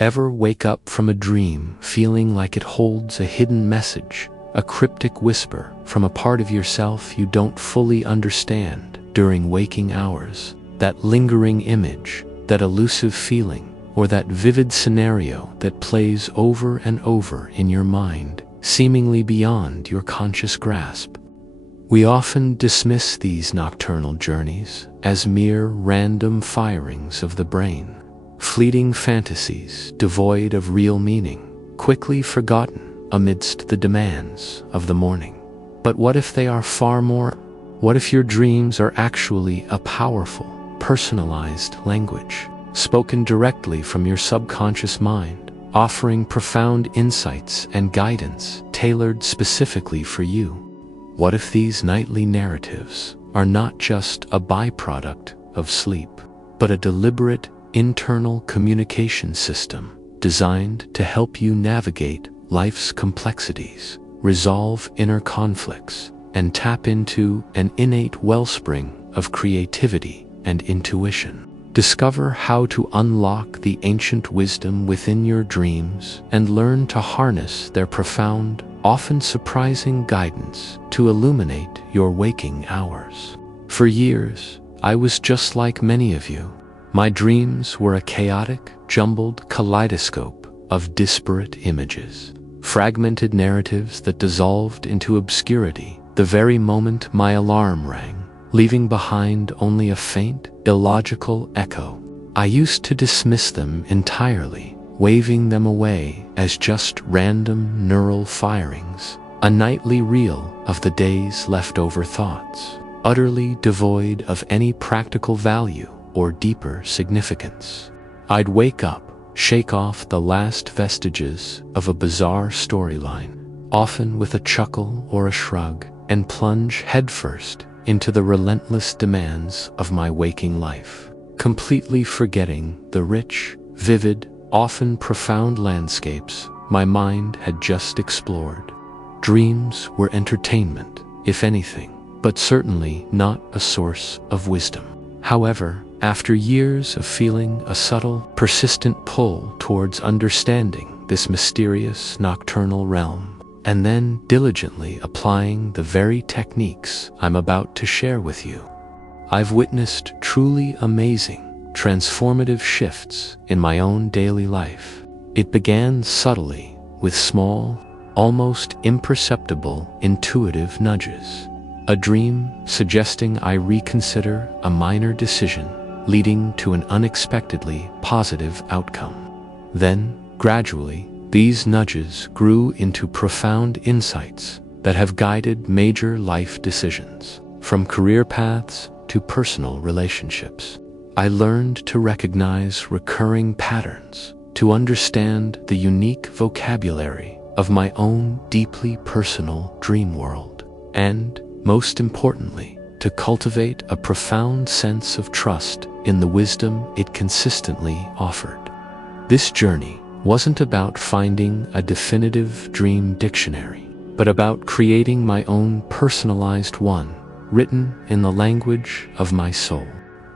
Ever wake up from a dream feeling like it holds a hidden message, a cryptic whisper from a part of yourself you don't fully understand during waking hours? That lingering image, that elusive feeling, or that vivid scenario that plays over and over in your mind, seemingly beyond your conscious grasp. We often dismiss these nocturnal journeys as mere random firings of the brain, fleeting fantasies devoid of real meaning, quickly forgotten amidst the demands of the morning. But what if they are far more? What if your dreams are actually a powerful, personalized language, spoken directly from your subconscious mind, offering profound insights and guidance tailored specifically for you? What if these nightly narratives are not just a byproduct of sleep, but a deliberate internal communication system designed to help you navigate life's complexities, resolve inner conflicts, and tap into an innate wellspring of creativity and intuition? Discover how to unlock the ancient wisdom within your dreams and learn to harness their profound, often surprising guidance to illuminate your waking hours. For years, I was just like many of you. My dreams were a chaotic, jumbled kaleidoscope of disparate images, fragmented narratives that dissolved into obscurity the very moment my alarm rang, leaving behind only a faint, illogical echo. I used to dismiss them entirely, waving them away as just random neural firings, a nightly reel of the day's leftover thoughts, utterly devoid of any practical value or deeper significance. I'd wake up, shake off the last vestiges of a bizarre storyline, often with a chuckle or a shrug, and plunge headfirst into the relentless demands of my waking life, completely forgetting the rich, vivid, often profound landscapes my mind had just explored. Dreams were entertainment, if anything, but certainly not a source of wisdom. However, after years of feeling a subtle, persistent pull towards understanding this mysterious nocturnal realm, and then diligently applying the very techniques I'm about to share with you, I've witnessed truly amazing, transformative shifts in my own daily life. It began subtly, with small, almost imperceptible intuitive nudges. A dream suggesting I reconsider a minor decision, leading to an unexpectedly positive outcome. Then, gradually, these nudges grew into profound insights that have guided major life decisions, from career paths to personal relationships. I learned to recognize recurring patterns, to understand the unique vocabulary of my own deeply personal dream world, and, most importantly, to cultivate a profound sense of trust in the wisdom it consistently offered. This journey wasn't about finding a definitive dream dictionary, but about creating my own personalized one, written in the language of my soul.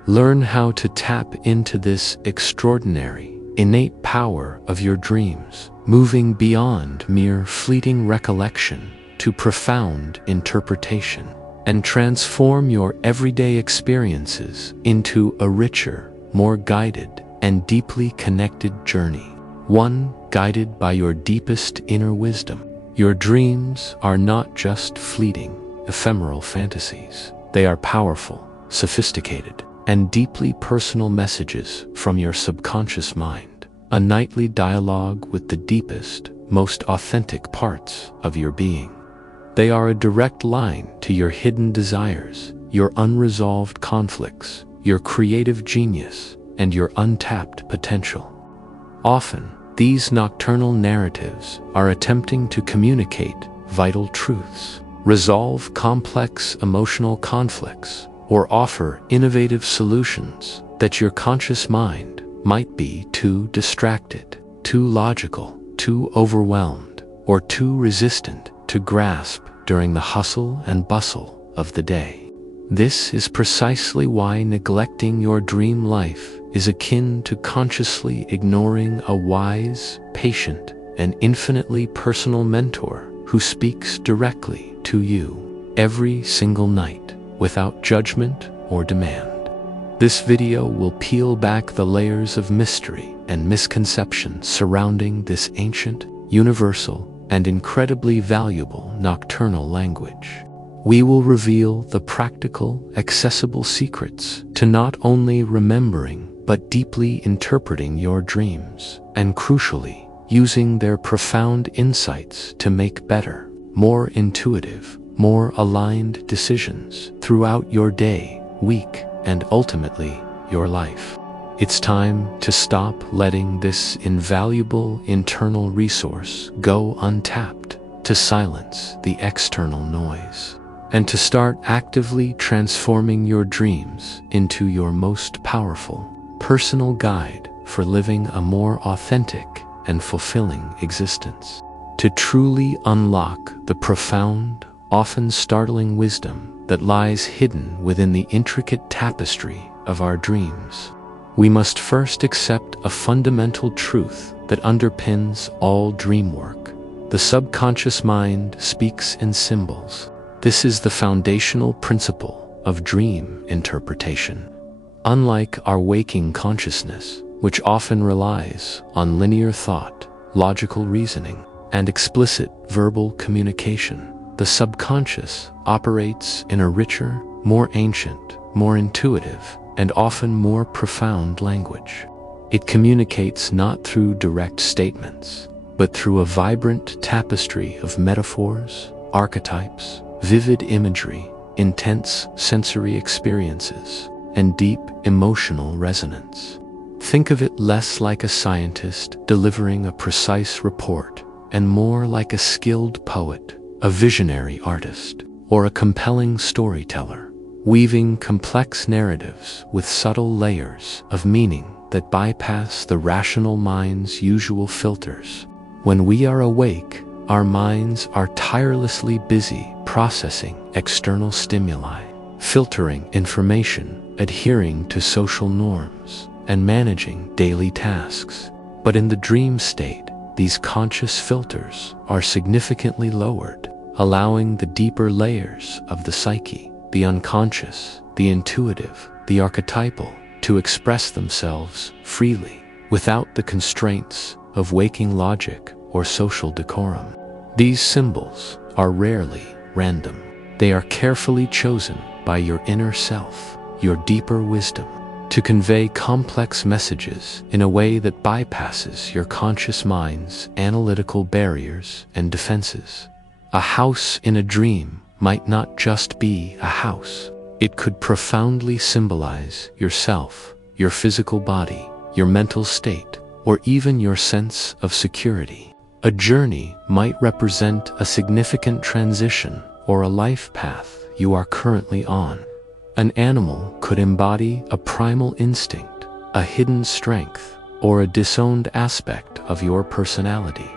Learn how to tap into this extraordinary, innate power of your dreams, moving beyond mere fleeting recollection to profound interpretation, and transform your everyday experiences into a richer, more guided, and deeply connected journey. One guided by your deepest inner wisdom. Your dreams are not just fleeting, ephemeral fantasies. They are powerful, sophisticated, and deeply personal messages from your subconscious mind, a nightly dialogue with the deepest, most authentic parts of your being. They are a direct line to your hidden desires, your unresolved conflicts, your creative genius, and your untapped potential. Often, these nocturnal narratives are attempting to communicate vital truths, resolve complex emotional conflicts, or offer innovative solutions that your conscious mind might be too distracted, too logical, too overwhelmed, or too resistant to grasp during the hustle and bustle of the day. This is precisely why neglecting your dream life is akin to consciously ignoring a wise, patient, and infinitely personal mentor who speaks directly to you every single night without judgment or demand. This video will peel back the layers of mystery and misconception surrounding this ancient, universal, and incredibly valuable nocturnal language. We will reveal the practical, accessible secrets to not only remembering but deeply interpreting your dreams, and crucially, using their profound insights to make better, more intuitive, more aligned decisions throughout your day, week, and ultimately, your life. It's time to stop letting this invaluable internal resource go untapped, to silence the external noise, and to start actively transforming your dreams into your most powerful, personal guide for living a more authentic and fulfilling existence. To truly unlock the profound, often startling wisdom that lies hidden within the intricate tapestry of our dreams, we must first accept a fundamental truth that underpins all dream work. The subconscious mind speaks in symbols. This is the foundational principle of dream interpretation. Unlike our waking consciousness, which often relies on linear thought, logical reasoning, and explicit verbal communication, the subconscious operates in a richer, more ancient, more intuitive, and often more profound language. It communicates not through direct statements, but through a vibrant tapestry of metaphors, archetypes, vivid imagery, intense sensory experiences, and deep emotional resonance. Think of it less like a scientist delivering a precise report, and more like a skilled poet, a visionary artist, or a compelling storyteller, weaving complex narratives with subtle layers of meaning that bypass the rational mind's usual filters. When we are awake, our minds are tirelessly busy processing external stimuli, filtering information, adhering to social norms, and managing daily tasks. But in the dream state, these conscious filters are significantly lowered, allowing the deeper layers of the psyche, the unconscious, the intuitive, the archetypal, to express themselves freely, without the constraints of waking logic or social decorum. These symbols are rarely random. They are carefully chosen by your inner self, your deeper wisdom, to convey complex messages in a way that bypasses your conscious mind's analytical barriers and defenses. A house in a dream might not just be a house. It could profoundly symbolize yourself, your physical body, your mental state, or even your sense of security. A journey might represent a significant transition or a life path you are currently on. An animal could embody a primal instinct, a hidden strength, or a disowned aspect of your personality.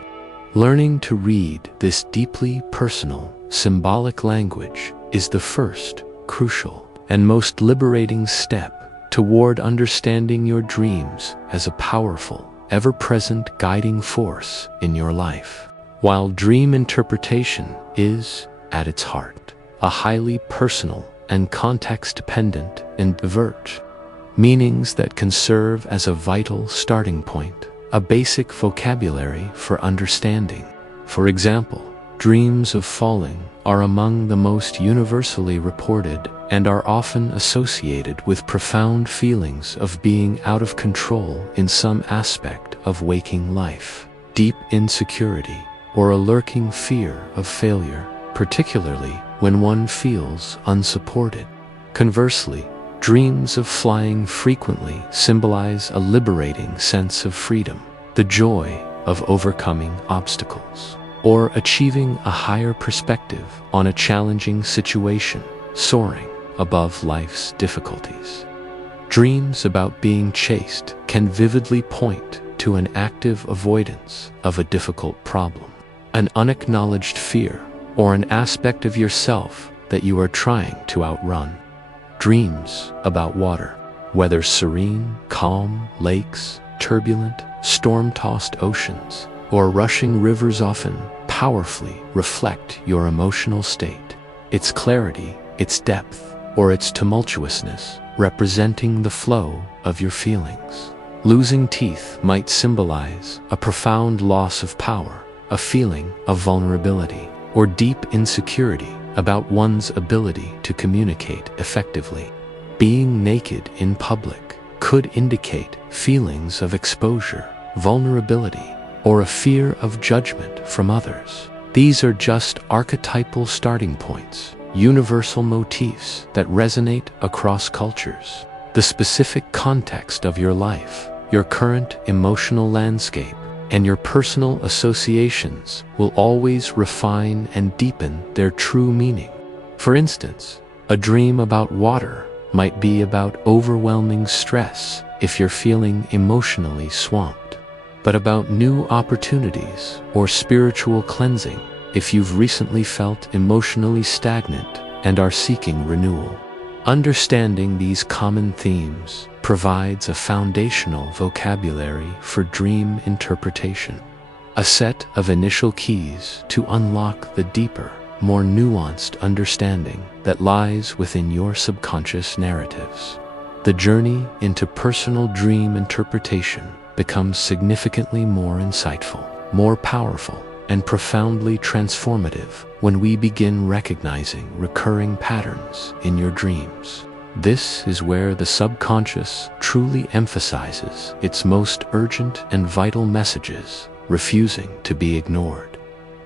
Learning to read this deeply personal, symbolic language is the first, crucial, and most liberating step toward understanding your dreams as a powerful, ever-present guiding force in your life. While dream interpretation is, at its heart, a highly personal and context-dependent and diverse, meanings that can serve as a vital starting point, a basic vocabulary for understanding. For example, dreams of falling are among the most universally reported and are often associated with profound feelings of being out of control in some aspect of waking life, deep insecurity, or a lurking fear of failure, particularly when one feels unsupported. Conversely, dreams of flying frequently symbolize a liberating sense of freedom, the joy of overcoming obstacles, or achieving a higher perspective on a challenging situation, soaring above life's difficulties. Dreams about being chased can vividly point to an active avoidance of a difficult problem, an unacknowledged fear, or an aspect of yourself that you are trying to outrun. Dreams about water, whether serene, calm lakes, turbulent, storm-tossed oceans, or rushing rivers, often powerfully reflect your emotional state. Its clarity, its depth, or its tumultuousness, representing the flow of your feelings. Losing teeth might symbolize a profound loss of power, a feeling of vulnerability, or deep insecurity about one's ability to communicate effectively. Being naked in public could indicate feelings of exposure, vulnerability, or a fear of judgment from others. These are just archetypal starting points, universal motifs that resonate across cultures. The specific context of your life, your current emotional landscape, and your personal associations will always refine and deepen their true meaning. For instance, a dream about water might be about overwhelming stress if you're feeling emotionally swamped, but about new opportunities or spiritual cleansing if you've recently felt emotionally stagnant and are seeking renewal. Understanding these common themes provides a foundational vocabulary for dream interpretation, a set of initial keys to unlock the deeper, more nuanced understanding that lies within your subconscious narratives. The journey into personal dream interpretation becomes significantly more insightful, more powerful, and profoundly transformative when we begin recognizing recurring patterns in your dreams. This is where the subconscious truly emphasizes its most urgent and vital messages, refusing to be ignored.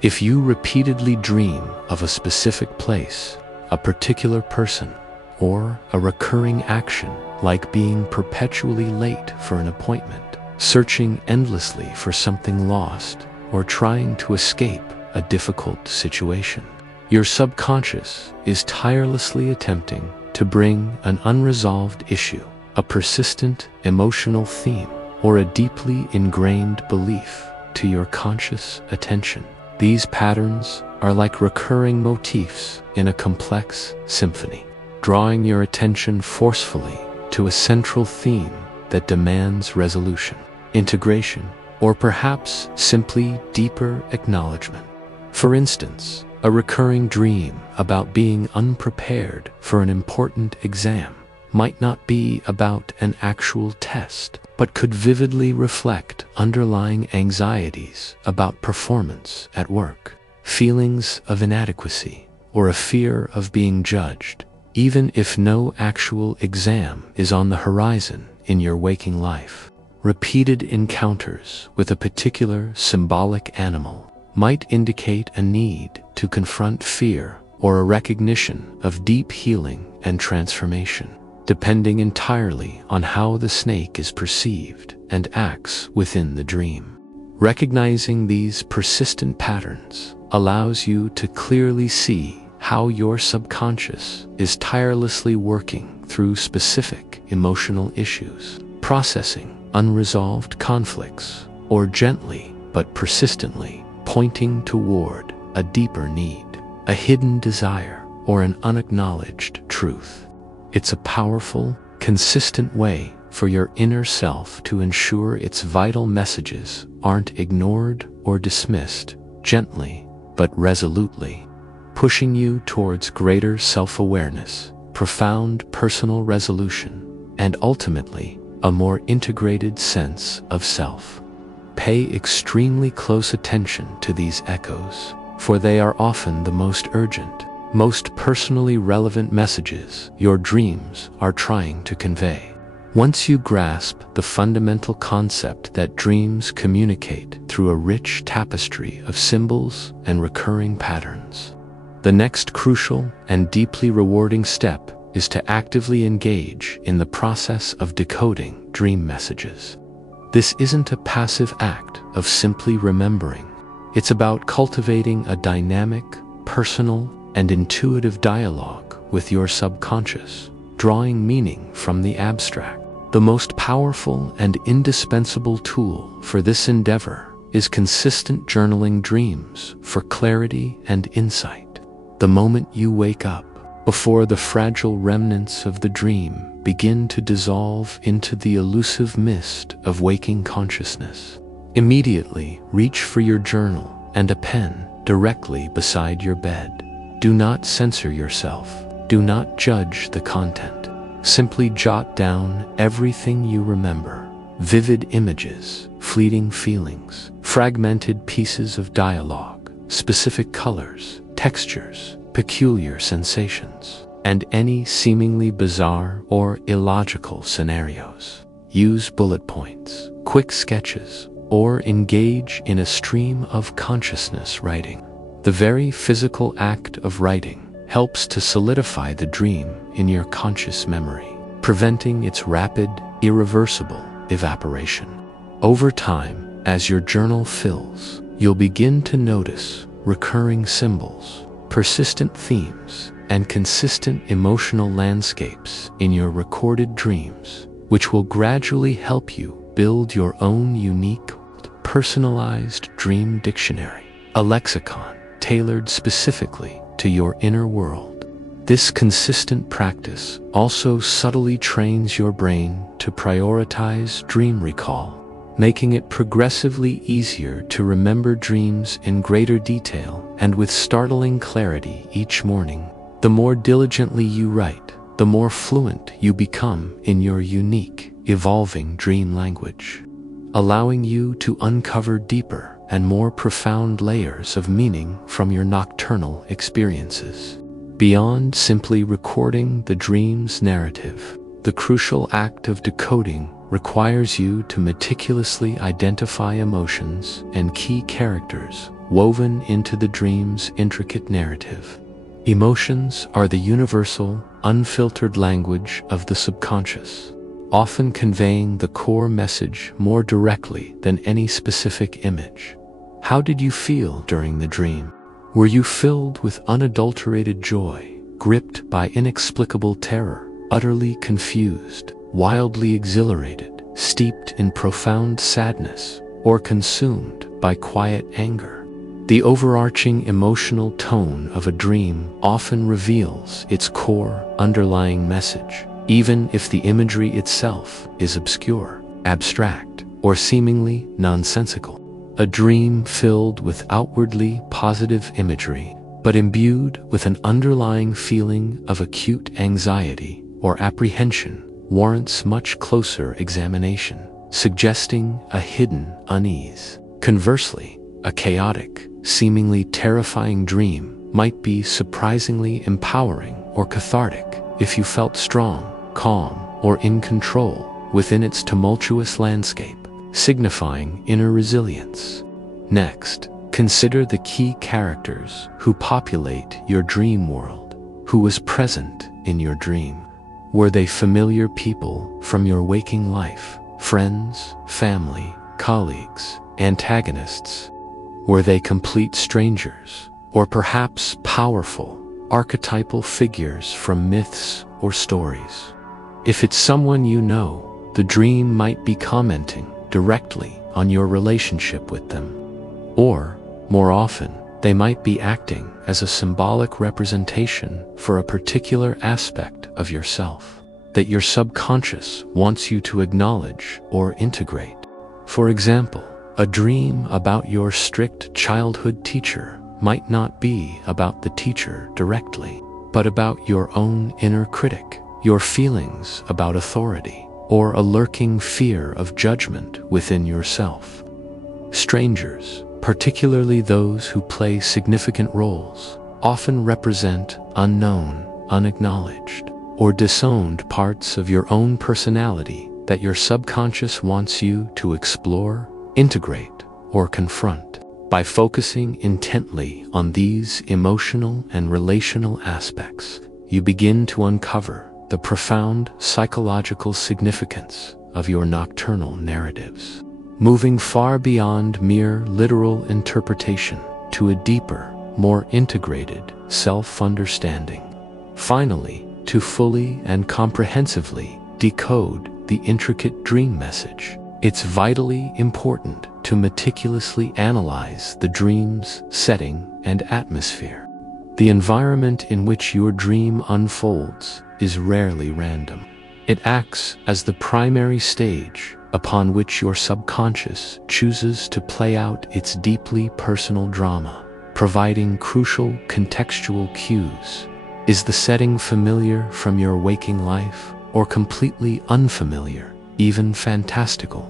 If you repeatedly dream of a specific place, a particular person, or a recurring action, like being perpetually late for an appointment, searching endlessly for something lost, or trying to escape a difficult situation, your subconscious is tirelessly attempting to bring an unresolved issue, a persistent emotional theme, or a deeply ingrained belief to your conscious attention. These patterns are like recurring motifs in a complex symphony, drawing your attention forcefully to a central theme that demands resolution, integration, or perhaps simply deeper acknowledgement. For instance, a recurring dream about being unprepared for an important exam might not be about an actual test, but could vividly reflect underlying anxieties about performance at work, feelings of inadequacy, or a fear of being judged, even if no actual exam is on the horizon in your waking life. Repeated encounters with a particular symbolic animal might indicate a need to confront fear or a recognition of deep healing and transformation, depending entirely on how the snake is perceived and acts within the dream. Recognizing these persistent patterns allows you to clearly see how your subconscious is tirelessly working through specific emotional issues, processing unresolved conflicts, or gently but persistently pointing toward a deeper need, a hidden desire, or an unacknowledged truth. It's a powerful, consistent way for your inner self to ensure its vital messages aren't ignored or dismissed, gently but resolutely, pushing you towards greater self-awareness, profound personal resolution, and ultimately a more integrated sense of self. Pay extremely close attention to these echoes, for they are often the most urgent, most personally relevant messages your dreams are trying to convey. Once you grasp the fundamental concept that dreams communicate through a rich tapestry of symbols and recurring patterns, the next crucial and deeply rewarding step is to actively engage in the process of decoding dream messages. This isn't a passive act of simply remembering. It's about cultivating a dynamic, personal, and intuitive dialogue with your subconscious, drawing meaning from the abstract. The most powerful and indispensable tool for this endeavor is consistent journaling dreams for clarity and insight. The moment you wake up, before the fragile remnants of the dream begin to dissolve into the elusive mist of waking consciousness. Immediately reach for your journal and a pen directly beside your bed. Do not censor yourself. Do not judge the content. Simply jot down everything you remember. Vivid images, fleeting feelings, fragmented pieces of dialogue, specific colors, textures, peculiar sensations, and any seemingly bizarre or illogical scenarios. Use bullet points, quick sketches, or engage in a stream of consciousness writing. The very physical act of writing helps to solidify the dream in your conscious memory, preventing its rapid, irreversible evaporation. Over time, as your journal fills, you'll begin to notice recurring symbols, persistent themes, and consistent emotional landscapes in your recorded dreams, which will gradually help you build your own unique, personalized dream dictionary, a lexicon tailored specifically to your inner world. This consistent practice also subtly trains your brain to prioritize dream recall, making it progressively easier to remember dreams in greater detail and with startling clarity each morning. The more diligently you write, the more fluent you become in your unique, evolving dream language, allowing you to uncover deeper and more profound layers of meaning from your nocturnal experiences. Beyond simply recording the dream's narrative, the crucial act of decoding requires you to meticulously identify emotions and key characters woven into the dream's intricate narrative. Emotions are the universal, unfiltered language of the subconscious, often conveying the core message more directly than any specific image. How did you feel during the dream? Were you filled with unadulterated joy, gripped by inexplicable terror, utterly confused, wildly exhilarated, steeped in profound sadness, or consumed by quiet anger? The overarching emotional tone of a dream often reveals its core underlying message, even if the imagery itself is obscure, abstract, or seemingly nonsensical. A dream filled with outwardly positive imagery, but imbued with an underlying feeling of acute anxiety or apprehension, warrants much closer examination, suggesting a hidden unease. Conversely, a chaotic, seemingly terrifying dream might be surprisingly empowering or cathartic if you felt strong, calm, or in control within its tumultuous landscape, signifying inner resilience. Next, consider the key characters who populate your dream world. Who was present in your dream? Were they familiar people from your waking life? Friends, family, colleagues, antagonists? Were they complete strangers, or perhaps powerful, archetypal figures from myths or stories? If it's someone you know, the dream might be commenting directly on your relationship with them. Or, more often, they might be acting as a symbolic representation for a particular aspect of yourself that your subconscious wants you to acknowledge or integrate. For example, a dream about your strict childhood teacher might not be about the teacher directly, but about your own inner critic, your feelings about authority, or a lurking fear of judgment within yourself. Strangers, particularly those who play significant roles, often represent unknown, unacknowledged, or disowned parts of your own personality that your subconscious wants you to explore, integrate, or confront. By focusing intently on these emotional and relational aspects, you begin to uncover the profound psychological significance of your nocturnal narratives, moving far beyond mere literal interpretation to a deeper, more integrated self-understanding. Finally, to fully and comprehensively decode the intricate dream message, it's vitally important to meticulously analyze the dream's setting and atmosphere. The environment in which your dream unfolds is rarely random. It acts as the primary stage upon which your subconscious chooses to play out its deeply personal drama, providing crucial contextual cues. Is the setting familiar from your waking life, or completely unfamiliar, even fantastical?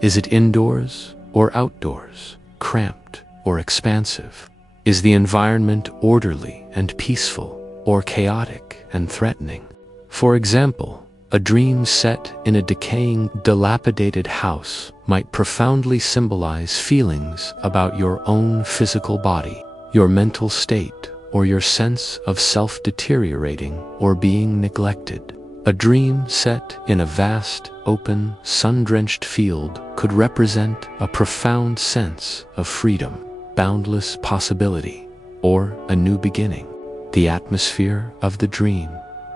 Is it indoors or outdoors, cramped or expansive? Is the environment orderly and peaceful, or chaotic and threatening? For example, a dream set in a decaying, dilapidated house might profoundly symbolize feelings about your own physical body, your mental state, or your sense of self-deteriorating or being neglected. A dream set in a vast, open, sun-drenched field could represent a profound sense of freedom, boundless possibility, or a new beginning. The atmosphere of the dream,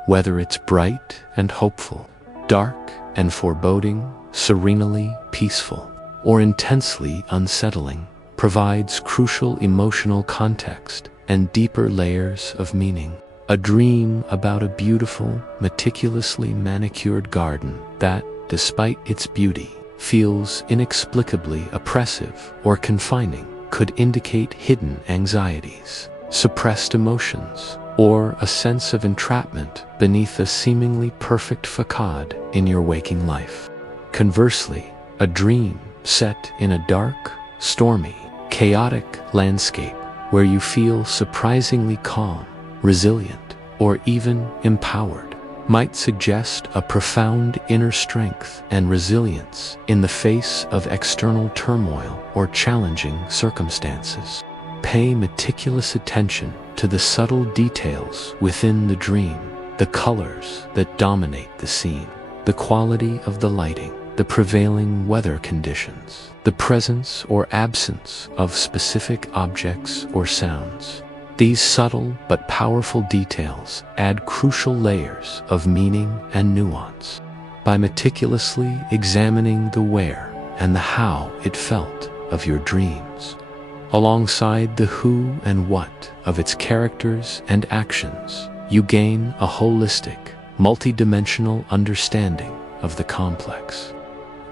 whether it's bright and hopeful, dark and foreboding, serenely peaceful, or intensely unsettling, provides crucial emotional context and deeper layers of meaning. A dream about a beautiful, meticulously manicured garden that, despite its beauty, feels inexplicably oppressive or confining could indicate hidden anxieties, suppressed emotions, or a sense of entrapment beneath a seemingly perfect facade in your waking life. Conversely, a dream set in a dark, stormy, chaotic landscape where you feel surprisingly calm, resilient, or even empowered might suggest a profound inner strength and resilience in the face of external turmoil or challenging circumstances. Pay meticulous attention to the subtle details within the dream, the colors that dominate the scene, the quality of the lighting, the prevailing weather conditions, the presence or absence of specific objects or sounds. These subtle but powerful details add crucial layers of meaning and nuance. By meticulously examining the where and the how it felt of your dreams, alongside the who and what of its characters and actions, you gain a holistic, multidimensional understanding of the complex,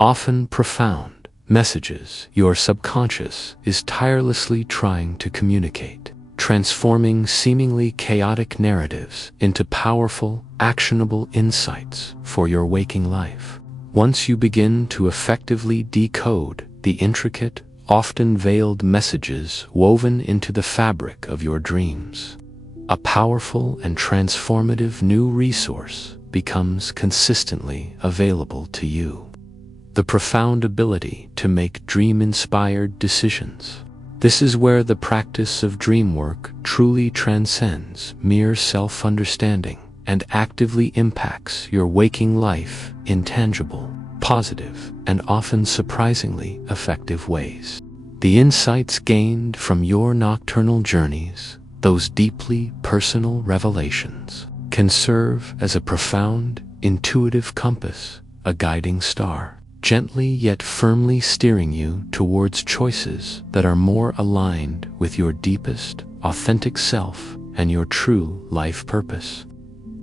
often profound, messages your subconscious is tirelessly trying to communicate, transforming seemingly chaotic narratives into powerful, actionable insights for your waking life. Once you begin to effectively decode the intricate, often veiled messages woven into the fabric of your dreams, a powerful and transformative new resource becomes consistently available to you: the profound ability to make dream-inspired decisions. This is where the practice of dream work truly transcends mere self-understanding and actively impacts your waking life in tangible, positive, and often surprisingly effective ways. The insights gained from your nocturnal journeys, those deeply personal revelations, can serve as a profound, intuitive compass, a guiding star, gently yet firmly steering you towards choices that are more aligned with your deepest, authentic self and your true life purpose.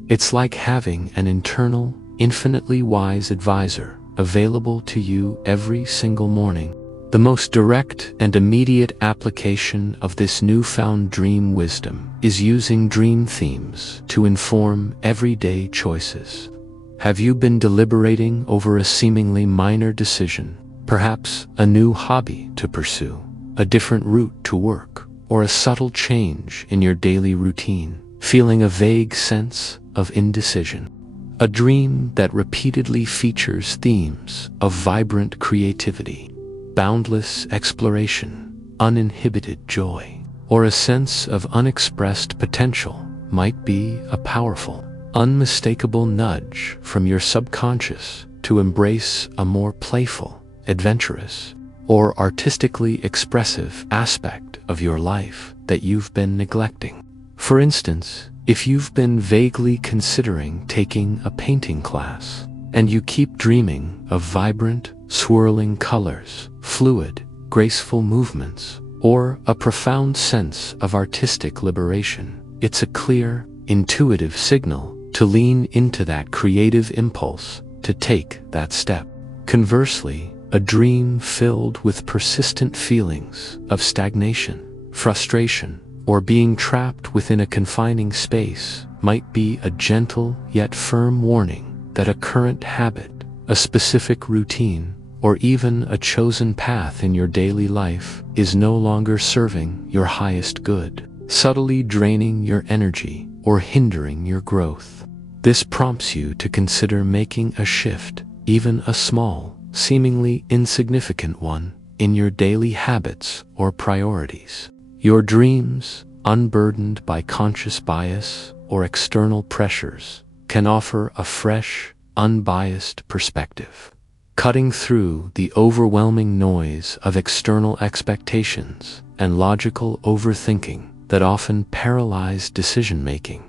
It's like having an internal, infinitely wise advisor available to you every single morning. The most direct and immediate application of this newfound dream wisdom is using dream themes to inform everyday choices. Have you been deliberating over a seemingly minor decision, perhaps a new hobby to pursue, a different route to work, or a subtle change in your daily routine, feeling a vague sense of indecision? A dream that repeatedly features themes of vibrant creativity, boundless exploration, uninhibited joy, or a sense of unexpressed potential might be a powerful, unmistakable nudge from your subconscious to embrace a more playful, adventurous, or artistically expressive aspect of your life that you've been neglecting. For instance, if you've been vaguely considering taking a painting class, and you keep dreaming of vibrant, swirling colors, fluid, graceful movements, or a profound sense of artistic liberation, It's a clear, intuitive signal to lean into that creative impulse, to take that step. Conversely, a dream filled with persistent feelings of stagnation, frustration, or being trapped within a confining space might be a gentle yet firm warning that a current habit, a specific routine, or even a chosen path in your daily life is no longer serving your highest good, subtly draining your energy or hindering your growth. This prompts you to consider making a shift, even a small, seemingly insignificant one, in your daily habits or priorities. Your dreams, unburdened by conscious bias or external pressures, can offer a fresh, unbiased perspective, cutting through the overwhelming noise of external expectations and logical overthinking that often paralyze decision-making.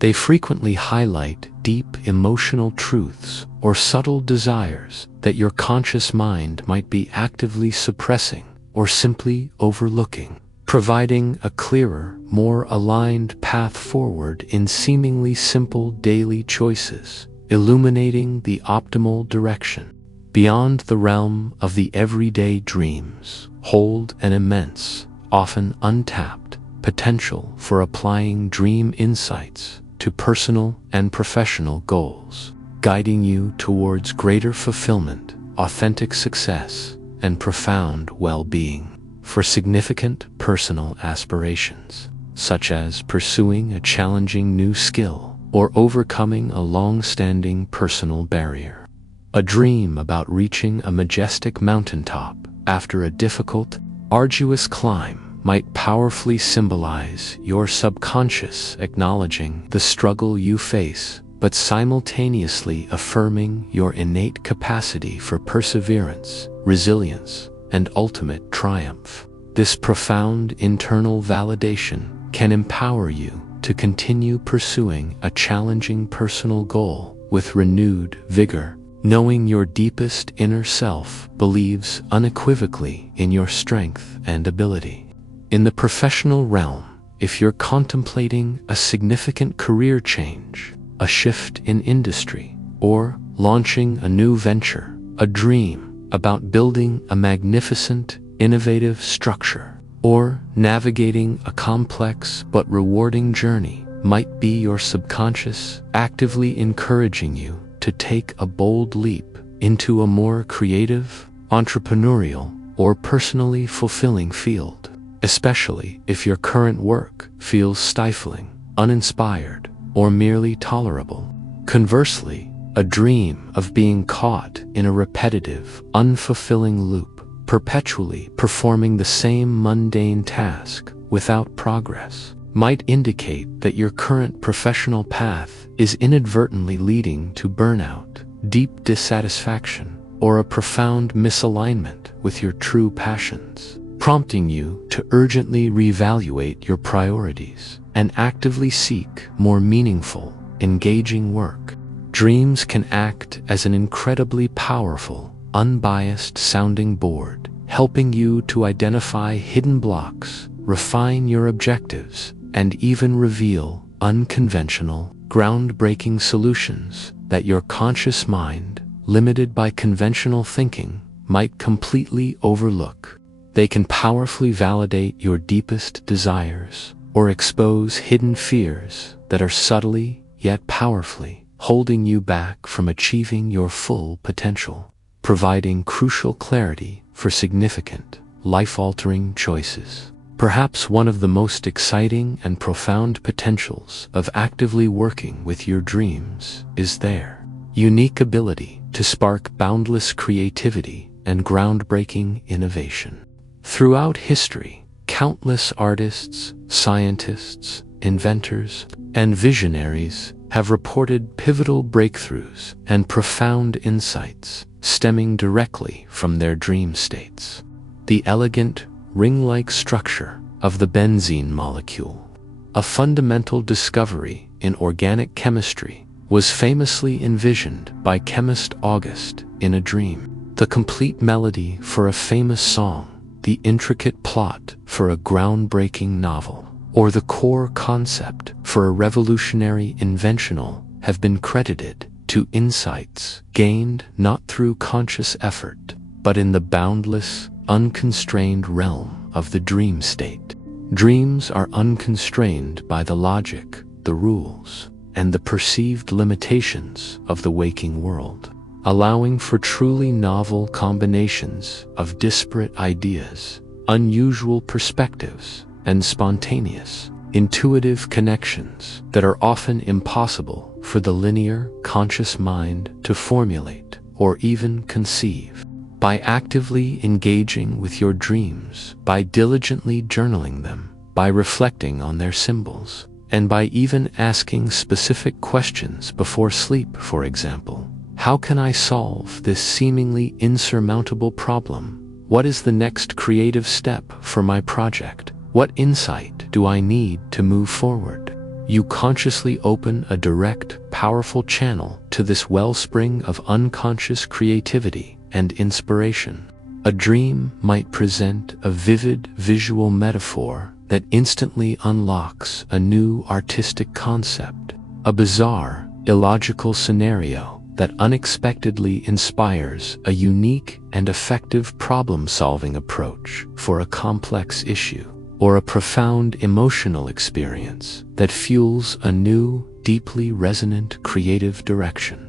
They frequently highlight deep emotional truths or subtle desires that your conscious mind might be actively suppressing or simply overlooking, providing a clearer, more aligned path forward in seemingly simple daily choices, illuminating the optimal direction. Beyond the realm of the everyday dreams hold an immense, often untapped, potential for applying dream insights to personal and professional goals, guiding you towards greater fulfillment, authentic success, and profound well-being. For significant personal aspirations, such as pursuing a challenging new skill or overcoming a long-standing personal barrier. A dream about reaching a majestic mountaintop after a difficult, arduous climb might powerfully symbolize your subconscious acknowledging the struggle you face, but simultaneously affirming your innate capacity for perseverance, resilience, and ultimate triumph. This profound internal validation can empower you to continue pursuing a challenging personal goal with renewed vigor, knowing your deepest inner self believes unequivocally in your strength and ability. In the professional realm, if you're contemplating a significant career change, a shift in industry, or launching a new venture, a dream about building a magnificent, innovative structure, or navigating a complex but rewarding journey might be your subconscious actively encouraging you to take a bold leap into a more creative, entrepreneurial, or personally fulfilling field, especially if your current work feels stifling, uninspired, or merely tolerable. Conversely, a dream of being caught in a repetitive, unfulfilling loop, perpetually performing the same mundane task without progress, might indicate that your current professional path is inadvertently leading to burnout, deep dissatisfaction, or a profound misalignment with your true passions, prompting you to urgently reevaluate your priorities and actively seek more meaningful, engaging work. Dreams can act as an incredibly powerful, unbiased sounding board, helping you to identify hidden blocks, refine your objectives, and even reveal unconventional, groundbreaking solutions that your conscious mind, limited by conventional thinking, might completely overlook. They can powerfully validate your deepest desires or expose hidden fears that are subtly yet powerfully holding you back from achieving your full potential, providing crucial clarity for significant, life-altering choices. Perhaps one of the most exciting and profound potentials of actively working with your dreams is their unique ability to spark boundless creativity and groundbreaking innovation. Throughout history, countless artists, scientists, inventors, and visionaries have reported pivotal breakthroughs and profound insights stemming directly from their dream states. The elegant, ring-like structure of the benzene molecule, a fundamental discovery in organic chemistry, was famously envisioned by chemist August in a dream. The complete melody for a famous song, the intricate plot for a groundbreaking novel, or the core concept for a revolutionary inventional have been credited to insights gained not through conscious effort, but in the boundless, unconstrained realm of the dream state. Dreams are unconstrained by the logic, the rules, and the perceived limitations of the waking world, allowing for truly novel combinations of disparate ideas, unusual perspectives, and spontaneous, intuitive connections that are often impossible for the linear, conscious mind to formulate or even conceive. By actively engaging with your dreams, by diligently journaling them, by reflecting on their symbols, and by even asking specific questions before sleep, for example, how can I solve this seemingly insurmountable problem? What is the next creative step for my project? What insight do I need to move forward? You consciously open a direct, powerful channel to this wellspring of unconscious creativity and inspiration. A dream might present a vivid visual metaphor that instantly unlocks a new artistic concept, a bizarre, illogical scenario that unexpectedly inspires a unique and effective problem-solving approach for a complex issue, or a profound emotional experience that fuels a new, deeply resonant creative direction.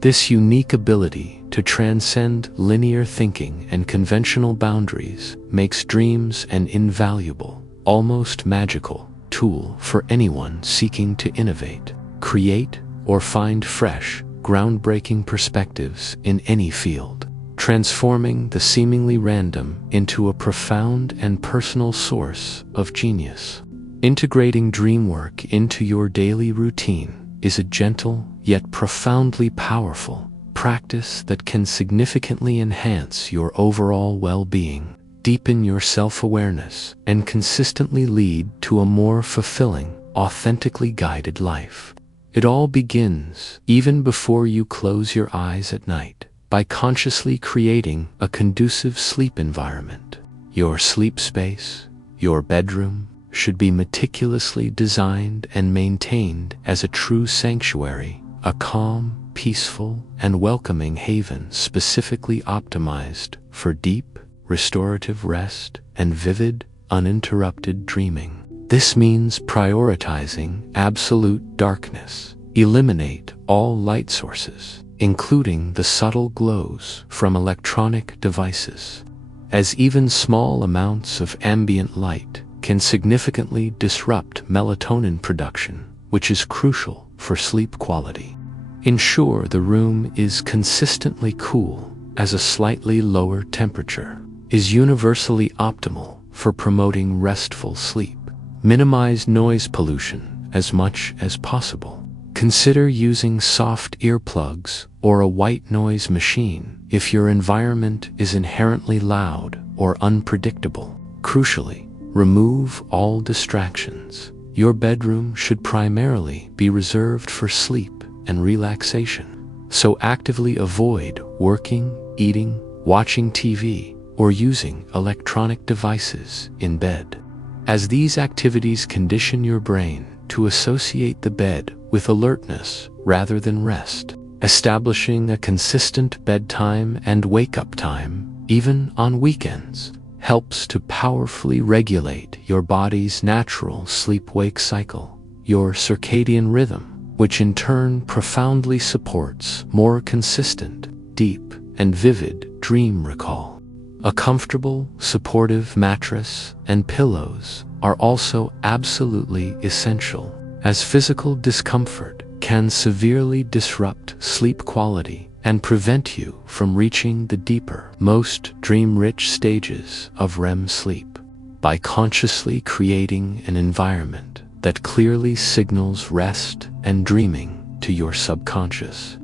This unique ability to transcend linear thinking and conventional boundaries makes dreams an invaluable, almost magical, tool for anyone seeking to innovate, create, or find fresh, groundbreaking perspectives in any field, transforming the seemingly random into a profound and personal source of genius. Integrating dream work into your daily routine is a gentle yet profoundly powerful practice that can significantly enhance your overall well-being, deepen your self-awareness, and consistently lead to a more fulfilling, authentically guided life. It all begins even before you close your eyes at night, by consciously creating a conducive sleep environment. Your sleep space, your bedroom, should be meticulously designed and maintained as a true sanctuary, a calm, peaceful, and welcoming haven specifically optimized for deep, restorative rest and vivid, uninterrupted dreaming. This means prioritizing absolute darkness. Eliminate all light sources, including the subtle glows from electronic devices, as even small amounts of ambient light can significantly disrupt melatonin production, which is crucial for sleep quality. Ensure the room is consistently cool, as a slightly lower temperature is universally optimal for promoting restful sleep. Minimize noise pollution as much as possible. Consider using soft earplugs or a white noise machine if your environment is inherently loud or unpredictable. Crucially, remove all distractions. Your bedroom should primarily be reserved for sleep and relaxation, so actively avoid working, eating, watching TV, or using electronic devices in bed, as these activities condition your brain to associate the bed with alertness rather than rest. Establishing a consistent bedtime and wake-up time, even on weekends, helps to powerfully regulate your body's natural sleep-wake cycle, your circadian rhythm, which in turn profoundly supports more consistent, deep, and vivid dream recall. A comfortable, supportive mattress and pillows are also absolutely essential, as physical discomfort can severely disrupt sleep quality and prevent you from reaching the deeper, most dream-rich stages of REM sleep. By consciously creating an environment that clearly signals rest and dreaming to your subconscious,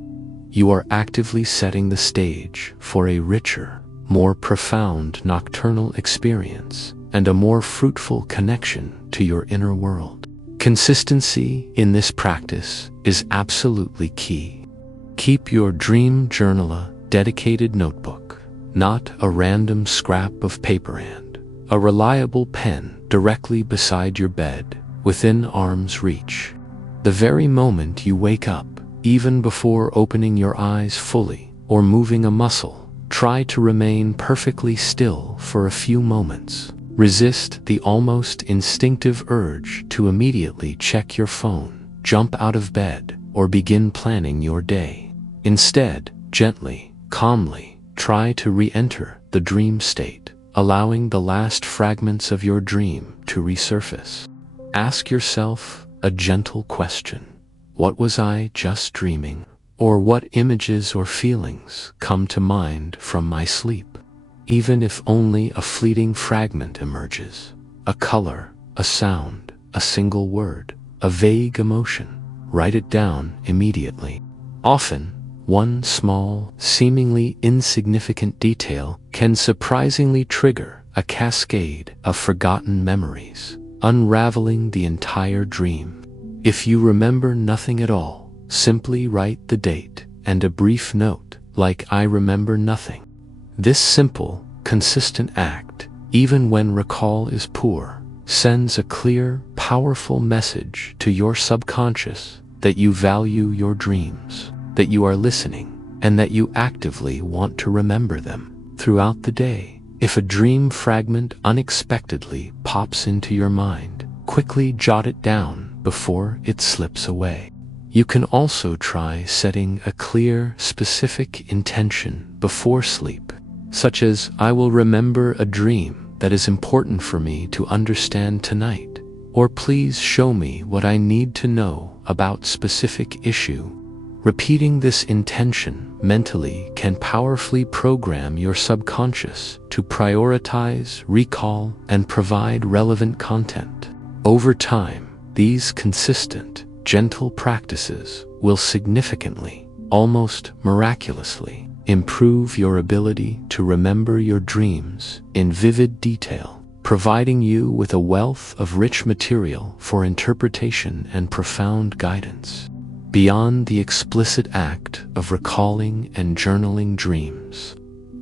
you are actively setting the stage for a richer, more profound nocturnal experience and a more fruitful connection to your inner world. Consistency in this practice is absolutely key. Keep your dream journal a dedicated notebook, not a random scrap of paper, and a reliable pen directly beside your bed, within arm's reach. The very moment you wake up, even before opening your eyes fully or moving a muscle, try to remain perfectly still for a few moments. Resist the almost instinctive urge to immediately check your phone, jump out of bed, or begin planning your day. Instead, gently, calmly, try to re-enter the dream state, allowing the last fragments of your dream to resurface. Ask yourself a gentle question. What was I just dreaming? Or what images or feelings come to mind from my sleep? Even if only a fleeting fragment emerges, a color, a sound, a single word, a vague emotion, write it down immediately. Often, one small, seemingly insignificant detail can surprisingly trigger a cascade of forgotten memories, unraveling the entire dream. If you remember nothing at all, simply write the date and a brief note, like "I remember nothing." This simple, consistent act, even when recall is poor, sends a clear, powerful message to your subconscious that you value your dreams, that you are listening, and that you actively want to remember them. Throughout the day, if a dream fragment unexpectedly pops into your mind, quickly jot it down before it slips away. You can also try setting a clear, specific intention before sleep, such as, "I will remember a dream that is important for me to understand tonight," or "Please show me what I need to know about specific issue." Repeating this intention mentally can powerfully program your subconscious to prioritize, recall, and provide relevant content. Over time, these consistent, gentle practices will significantly, almost miraculously, improve your ability to remember your dreams in vivid detail, providing you with a wealth of rich material for interpretation and profound guidance. Beyond the explicit act of recalling and journaling dreams,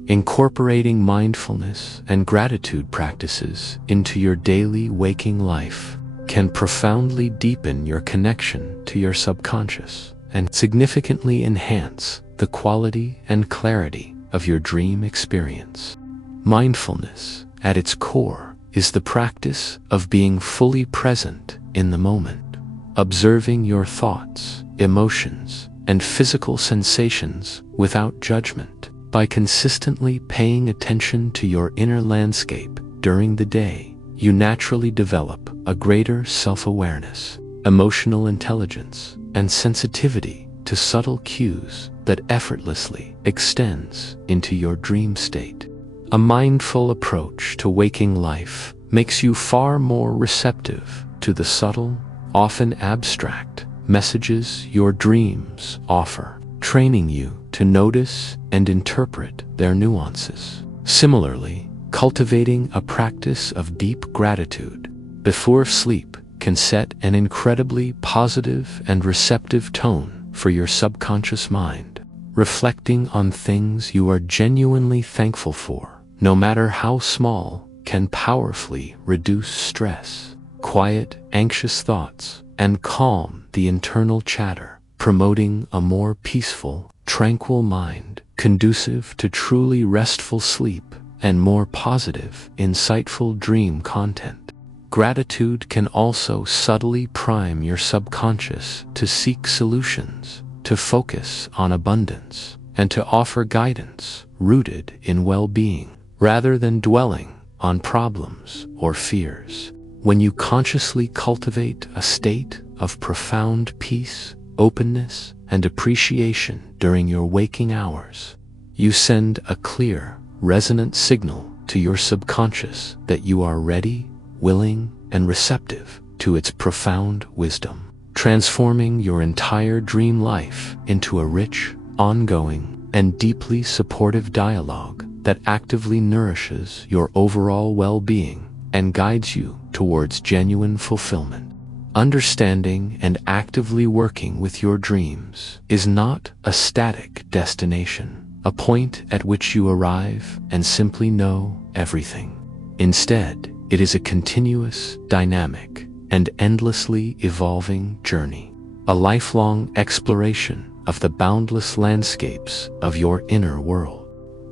incorporating mindfulness and gratitude practices into your daily waking life can profoundly deepen your connection to your subconscious and significantly enhance the quality and clarity of your dream experience. Mindfulness, at its core, is the practice of being fully present in the moment, observing your thoughts, emotions, and physical sensations without judgment. By consistently paying attention to your inner landscape during the day, you naturally develop a greater self-awareness, emotional intelligence, and sensitivity to subtle cues that effortlessly extends into your dream state. A mindful approach to waking life makes you far more receptive to the subtle, often abstract, messages your dreams offer, training you to notice and interpret their nuances. Similarly, cultivating a practice of deep gratitude before sleep can set an incredibly positive and receptive tone for your subconscious mind. Reflecting on things you are genuinely thankful for, no matter how small, can powerfully reduce stress, quiet anxious thoughts, and calm the internal chatter, promoting a more peaceful, tranquil mind, conducive to truly restful sleep and more positive, insightful dream content. Gratitude can also subtly prime your subconscious to seek solutions, to focus on abundance, and to offer guidance rooted in well-being, rather than dwelling on problems or fears. When you consciously cultivate a state of profound peace, openness, and appreciation during your waking hours, you send a clear, resonant signal to your subconscious that you are ready, willing, and receptive to its profound wisdom, transforming your entire dream life into a rich, ongoing, and deeply supportive dialogue that actively nourishes your overall well-being and guides you towards genuine fulfillment. Understanding and actively working with your dreams is not a static destination, a point at which you arrive and simply know everything. Instead, It is a continuous, dynamic, and endlessly evolving journey, a lifelong exploration of the boundless landscapes of your inner world.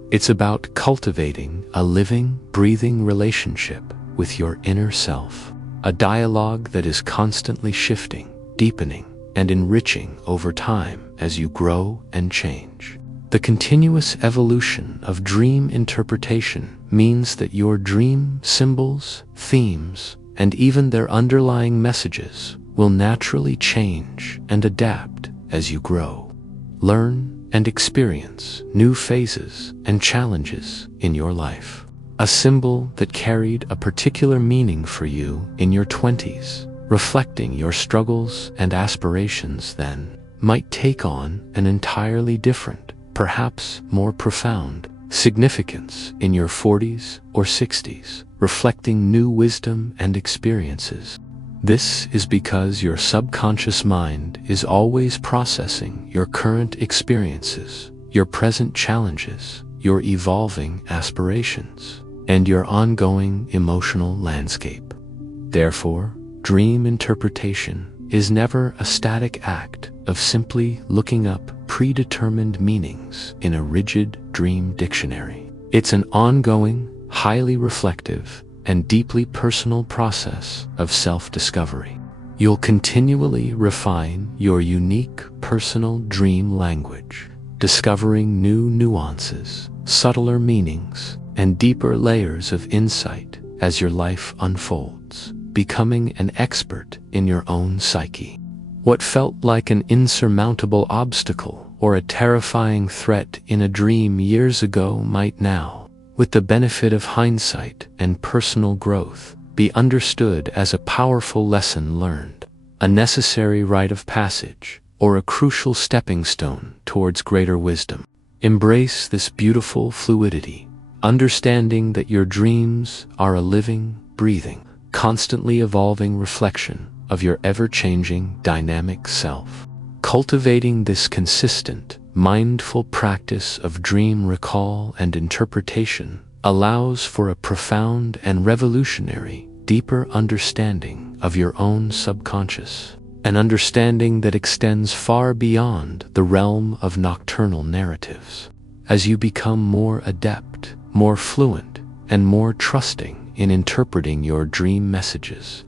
It's about cultivating a living, breathing relationship with your inner self, a dialogue that is constantly shifting, deepening, and enriching over time as you grow and change. The continuous evolution of dream interpretation means that your dream symbols, themes, and even their underlying messages will naturally change and adapt as you grow, learn, and experience new phases and challenges in your life. A symbol that carried a particular meaning for you in your 20s, reflecting your struggles and aspirations then, might take on an entirely different, perhaps more profound, significance in your 40s or 60s, reflecting new wisdom and experiences. This is because your subconscious mind is always processing your current experiences, your present challenges, your evolving aspirations, and your ongoing emotional landscape. Therefore, dream interpretation is never a static act of simply looking up predetermined meanings in a rigid dream dictionary. It's an ongoing, highly reflective, and deeply personal process of self-discovery. You'll continually refine your unique personal dream language, discovering new nuances, subtler meanings, and deeper layers of insight as your life unfolds, becoming an expert in your own psyche. What felt like an insurmountable obstacle or a terrifying threat in a dream years ago might now, with the benefit of hindsight and personal growth, be understood as a powerful lesson learned, a necessary rite of passage, or a crucial stepping stone towards greater wisdom. Embrace this beautiful fluidity, understanding that your dreams are a living, breathing, constantly evolving reflection of your ever-changing, dynamic self. Cultivating this consistent, mindful practice of dream recall and interpretation allows for a profound and revolutionary, deeper understanding of your own subconscious, an understanding that extends far beyond the realm of nocturnal narratives. As you become more adept, more fluent, and more trusting in interpreting your dream messages,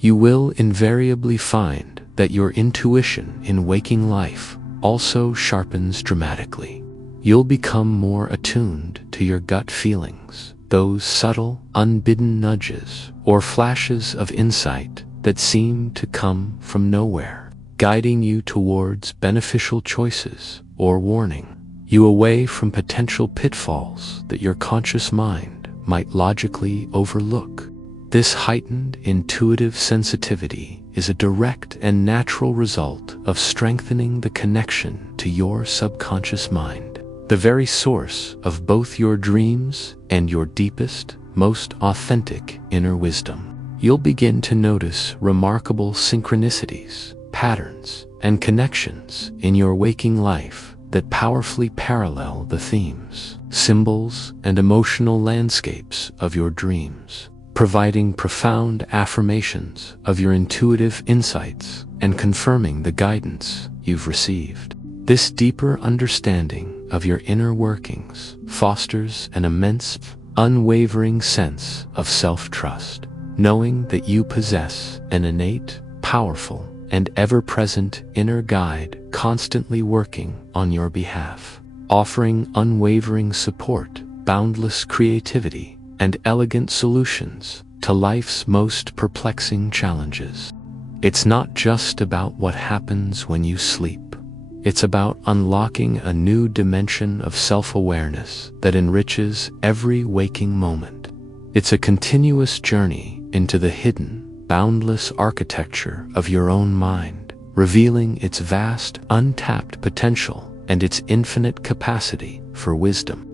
you will invariably find that your intuition in waking life also sharpens dramatically. You'll become more attuned to your gut feelings, those subtle, unbidden nudges or flashes of insight that seem to come from nowhere, guiding you towards beneficial choices or warning you away from potential pitfalls that your conscious mind might logically overlook. This heightened intuitive sensitivity is a direct and natural result of strengthening the connection to your subconscious mind, the very source of both your dreams and your deepest, most authentic inner wisdom. You'll begin to notice remarkable synchronicities, patterns, and connections in your waking life that powerfully parallel the themes, symbols, and emotional landscapes of your dreams, providing profound affirmations of your intuitive insights and confirming the guidance you've received. This deeper understanding of your inner workings fosters an immense, unwavering sense of self-trust, knowing that you possess an innate, powerful, and ever-present inner guide constantly working on your behalf, offering unwavering support, boundless creativity, and elegant solutions to life's most perplexing challenges. It's not just about what happens when you sleep. It's about unlocking a new dimension of self-awareness that enriches every waking moment. It's a continuous journey into the hidden, boundless architecture of your own mind, revealing its vast, untapped potential and its infinite capacity for wisdom.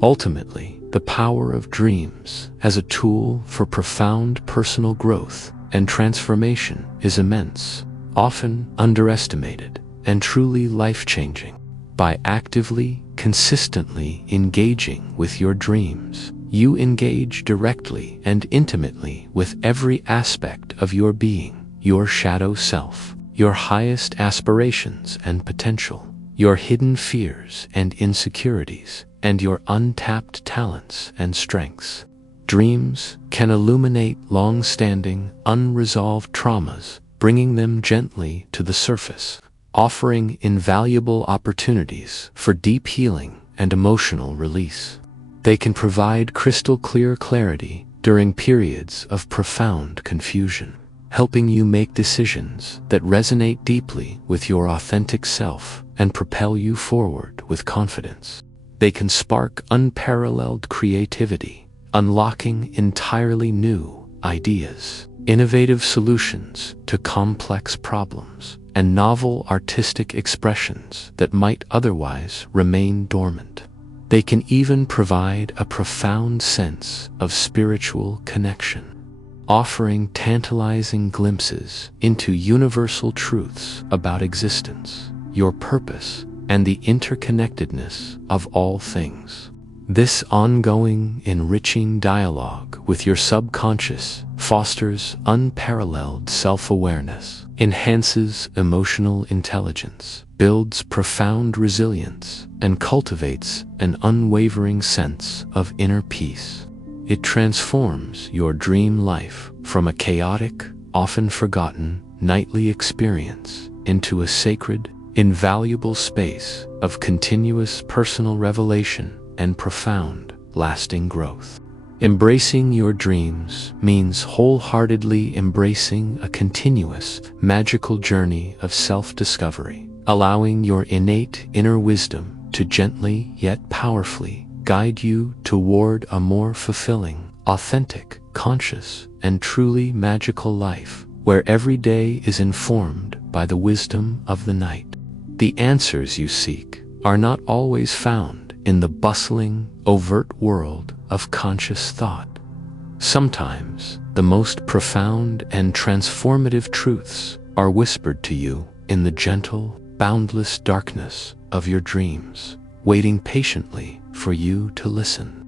Ultimately, the power of dreams as a tool for profound personal growth and transformation is immense, often underestimated, and truly life-changing. By actively, consistently engaging with your dreams, you engage directly and intimately with every aspect of your being, your shadow self, your highest aspirations and potential, your hidden fears and insecurities, and your untapped talents and strengths. Dreams can illuminate long-standing, unresolved traumas, bringing them gently to the surface, offering invaluable opportunities for deep healing and emotional release. They can provide crystal-clear clarity during periods of profound confusion, helping you make decisions that resonate deeply with your authentic self and propel you forward with confidence. They can spark unparalleled creativity, unlocking entirely new ideas, innovative solutions to complex problems, and novel artistic expressions that might otherwise remain dormant. They can even provide a profound sense of spiritual connection, offering tantalizing glimpses into universal truths about existence, your purpose, and the interconnectedness of all things. This ongoing, enriching dialogue with your subconscious fosters unparalleled self-awareness, enhances emotional intelligence, builds profound resilience, and cultivates an unwavering sense of inner peace. It transforms your dream life from a chaotic, often forgotten, nightly experience into a sacred, invaluable space of continuous personal revelation and profound, lasting growth. Embracing your dreams means wholeheartedly embracing a continuous, magical journey of self-discovery, allowing your innate inner wisdom to gently yet powerfully guide you toward a more fulfilling, authentic, conscious, and truly magical life, where every day is informed by the wisdom of the night. The answers you seek are not always found in the bustling, overt world of conscious thought. Sometimes, the most profound and transformative truths are whispered to you in the gentle, boundless darkness of your dreams, waiting patiently for you to listen.